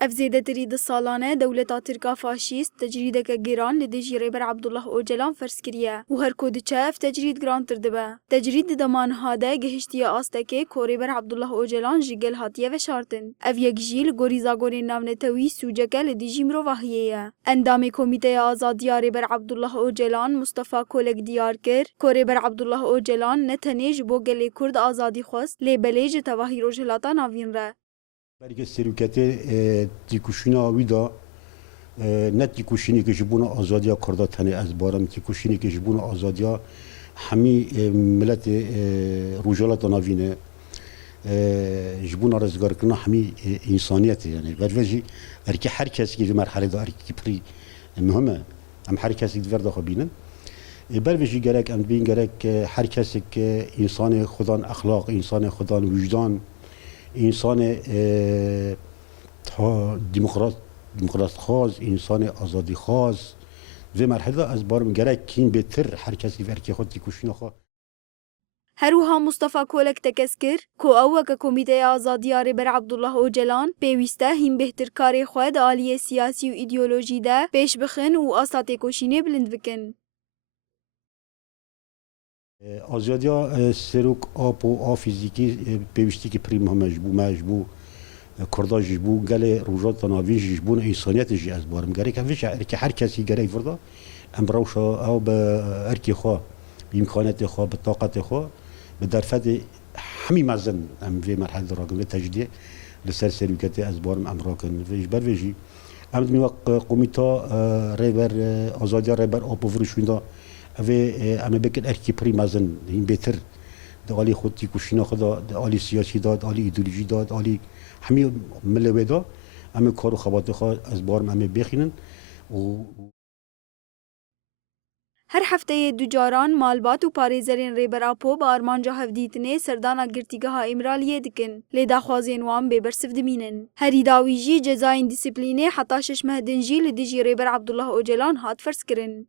اف زیدتری د سالانه دولتا ترکا فاشیست تجریدک گیران لدیجی ریبر عبدالله اوجلان فرس کریه و هر کود چف تجرید گران تردبه. تجرید دمان هاده گهشتی آستکه که ریبر عبدالله اوجلان جیگل هاتیه و شارتن. اف یک جیل گوریزاگوری نامنتوی سوجکه لدیجی مروواهیه. اندام کمیته آزادی ریبر عبدالله اوجلان مصطفی کولک دیار کر که ریبر عبدالله اوجلان نتنیج بو گلی کرد آزادی خواست لیبلیج تواهی روجلاتا ناوین ره. برای سریکته تیکوشینا ویدا نه تیکوشینی که جبونا آزادیا کرده تنه از بارم تیکوشینی که جبونا آزادیا همی ملت روجالات ناوینه جبونا رزگار کردن همی انسانیت یعنی ولی ارکی هر کسی که مرحله داره ارکی پری مهمه هم هر کسی که ورده خبینن برویجی گرک ام بین گرک هر کسی که انسان خدان اخلاق انسان خدان وجدان انسان دموکرات خواز انسان آزادی خواز و مرحله از بارم گرک کین بهتر هر کسی ورکی خود تیکوشی نخوا هروها مصطفى کولک تکسکر کو اوه که کمیته آزادی ریبر عبدالله اوجلان پیوسته هم بهتر کاری خود آلیه سیاسی و ایدئولوژی ده پیش بخن و آساته کوشینه بلند بکن. آزادیا سروک آب و آفیزیکی پیوستی که پریم هم مجبو کرداج جبو گل روجات تناوی جبو انسانیت جی از بارم گری که هر کسی گری فردا امروشا او به ارکی خوا بامکانات خوا به طاقت خوا به درفت همی مزن ام في مرحله راكن تجديد لسر سيركتي از بارم ام راكن فيش برويجي ام دمي قوميتا ريبر ازاديا ريبر اوبو فروشوندا اوی ام بکن ارکی پری مزن این بهتر دالی خودی کوشینا خدا دالی سیاسی داد دالی ایدئولوژی داد دالی همه ملوه دا ام کارو خواهد خواهد از بارم ام بخینن و هر هفته دو جاران مالبات و پاریزرین ریبر آپو با آرمانجا هفدیتنه سردانا گرتیگه ها امرالیه دکن لیدا خوازین وام ببرسف دمینن هری داویجی جزاین دیسیپلینه حتی شش مهدنجی لدیجی ریبر عبدالله اوجلان هات فرس کرن